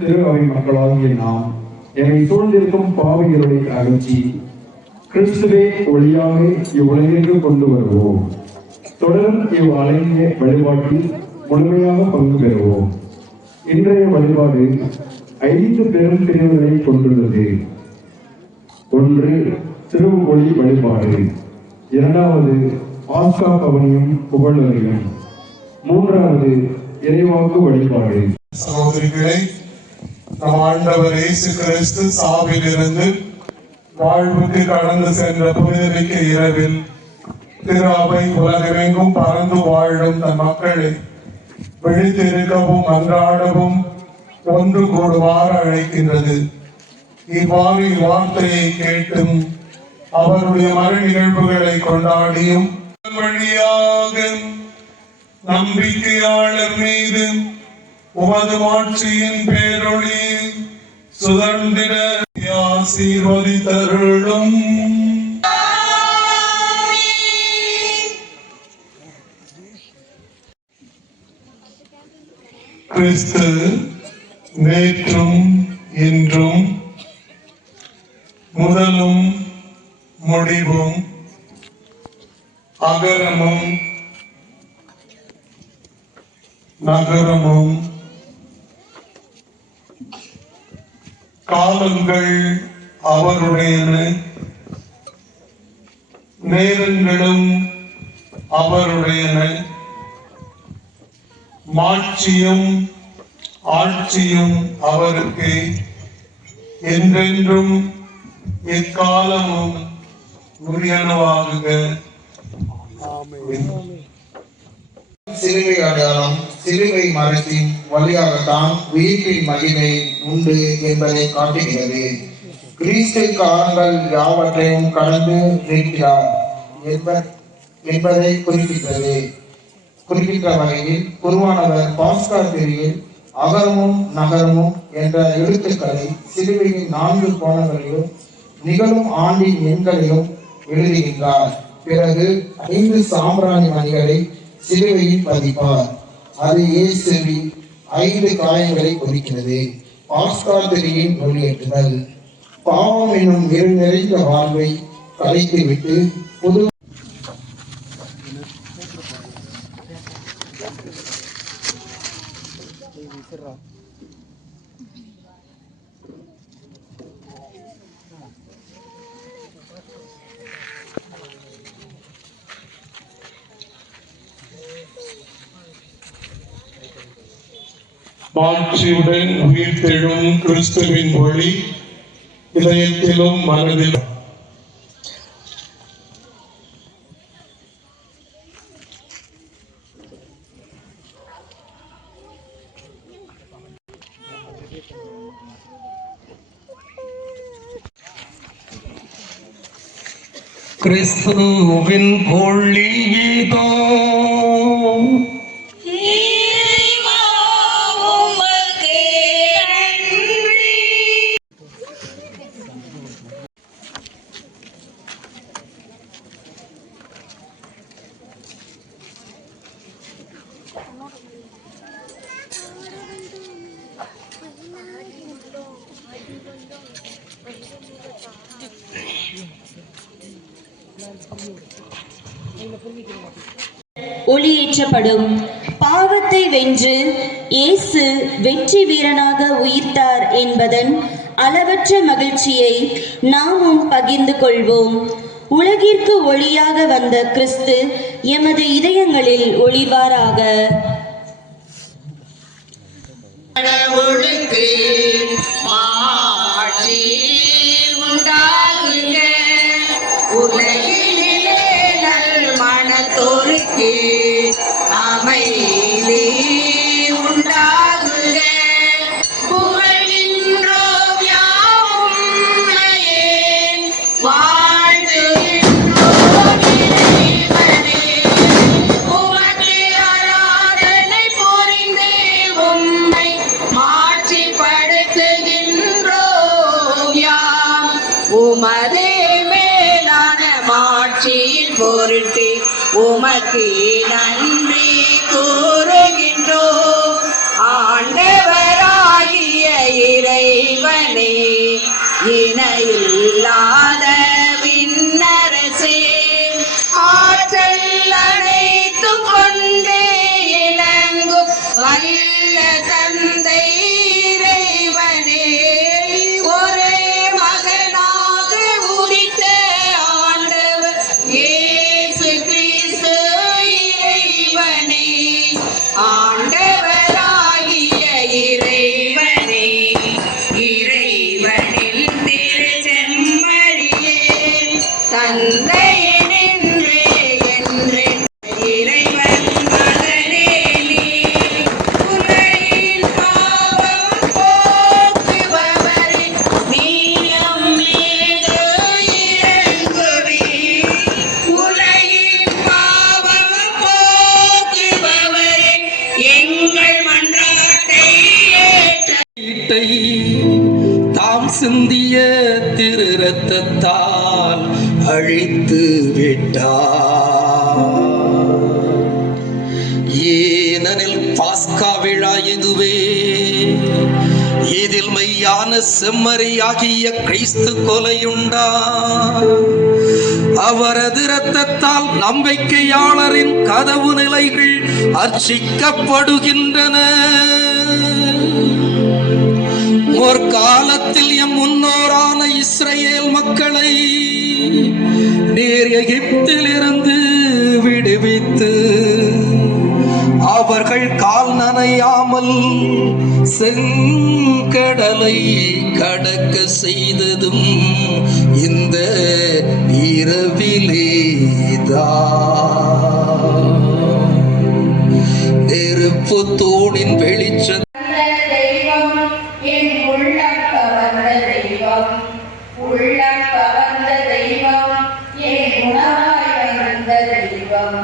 திரு அவை மக்களாகிய நாம் என்னை சூழ்ந்திருக்கும் பாவைகளை அகற்றி கிறிஸ்துவே ஒளியாக இவ்வுலகிற்கு கொண்டு வருவோம். தொடரும் அழகிய வழிபாட்டில் முழுமையாக பங்கு பெறுவோம். இன்றைய வழிபாடு 5 பெரும் பிரிவுகளை கொண்டுள்ளது. 1. திருவொளி வழிபாடு. 2வது பாஸ்கா பவனியும் புகழறியும். 3வது இறைவாக்கு வழிபாடு. சகோதரிகளே, நம் ஆண்டவர் இயேசு கிறிஸ்து சாவிலிருந்து வாழ்வுக்கு கடந்து சென்ற புனிதமிக்க இரவில் திரு அவை உலகமெங்கும் பறந்து வாழும் தன் மக்களை விழித்திருக்கவும் அன்றாடவும் ஒன்று கூடுவார் அழைக்கின்றது. இவ்வாறு வார்த்தையை கேட்டும் அவருடைய மறு நிகழ்வுகளை கொண்டாடியும் வழியாக நம்பிக்கையாளர் மீது உமது ஆட்சியின் பேரொளி சுதந்திர ஆசீர்வதித்தருளும். கிறிஸ்து நேற்றும் இன்றும் முதலும் முடிவும் அகரமும் நகரமும் காலங்கள் அவருடையன, நேரங்களும் அவருடையன, மாட்சியும் ஆட்சியும் அவருக்கு என்றென்றும் எக்காலமும் உரியனவாகுக. சிலுவை அடையாளம் சிலுவை மரத்தின் வழியாகத்தான் உயிர்ப்பின் மகிமை உண்டு என்பதை காட்டுகிறது. கிறிஸ்து காலங்கள் யாவற்றையும் கடந்து நிற்கிறார் என்பதை குறிப்பிட்ட வகையில் குருவானவர் பாஸ்கா திரியில் அகரமும் நகரமும் என்ற எழுத்துக்களை சிலுவையின் 4 கோணங்களிலும் நிகழும் ஆண்டின் எண்களையும் எழுதுகின்றார். பிறகு 5 சாம்பிராணி மணிகளை சிலுவையில் பதிப்பார். அது இயேசுவின் 5 காயங்களை குறிக்கிறது. பாஸ்கா திரியின் ஒளியேற்றுதல் பாவம் என்னும் இருள் நிறைந்த வாழ்வை கலைத்துவிட்டு புது மாட்சியுடன் உயிர்த்தெழும் கிறிஸ்துவின் ஒளி இதயத்திலும் மனதிலும் கிறிஸ்துவின் ஒளி இதோ ஒளியேற்றப்படும். பாவத்தை வென்று இயேசு வெற்றி வீரனாக உயிர்த்தார் என்பதன் அளவற்ற மகிழ்ச்சியை நாமும் பகிர்ந்து கொள்வோம். உலகிற்கு ஒளியாக வந்த கிறிஸ்து எமது இதயங்களில் ஒளிர்வாராக. அமைதி உண்டாகுக. புகழ்கின்றோம் யாவும்மையே, வாழ்த்துகின்றோம் இறைவனே. உமக்கு ஆராதனை புரிந்து உம்மை மாட்சிப்படுத்துகின்றோம் யாம். உமது மேலான மாட்சியின் பொருட்டு உமக்கு நன்றி கூறுகின்றோம். இல்லாத விண்ணரசே ஆற்றல் அனைத்தும் கொண்டே இளங்கும் வல்ல தந்தை இறைவனே ஒரே மகனாக உதித்த ஆண்டவர் இயேசு கிறிஸ்து இறைவனே ஆண்டவராகிய இறைவனே இறைவனில் திருச்செம்மறியே தந்தையினின்றே என்று இறைவன் மகனே நீ உலகின் பாவம் போக்குபவரே நீயம் மீது இறங்குவீர் உலகின் பாவம் போக்குபவரே எங்கள் மன்றாட்டை ஏற்ற ஈட்டை தாம் சிந்திய திரு ரத்தத்தால் அழித்து விட்டார். ஏனெனில் பாஸ்கா விழா இதுவே, இதில் மெய்யான செம்மறியாகிய கிறிஸ்து கொலையுண்டார். அவரது இரத்தத்தால் நம்பிக்கையாளரின் கதவு நிலைகள் அர்ச்சிக்கப்படுகின்றன. ஒரு காலத்தில் எம் முன்னோரான இஸ்ரவேல் மக்களை நீர் எகிப்திலிருந்து விடுவித்து அவர்கள் கால் நனையாமல் செங்கடலை கடக்க செய்ததும் இந்த இரவிலேதான். நெருப்பு தூணின் வெளிச்சம் தெய்வம் என் உள்ளம் கவர்ந்த தெய்வம் உள்ளம் கவர்ந்த தெய்வம் என் உணவாய் வந்த தெய்வம்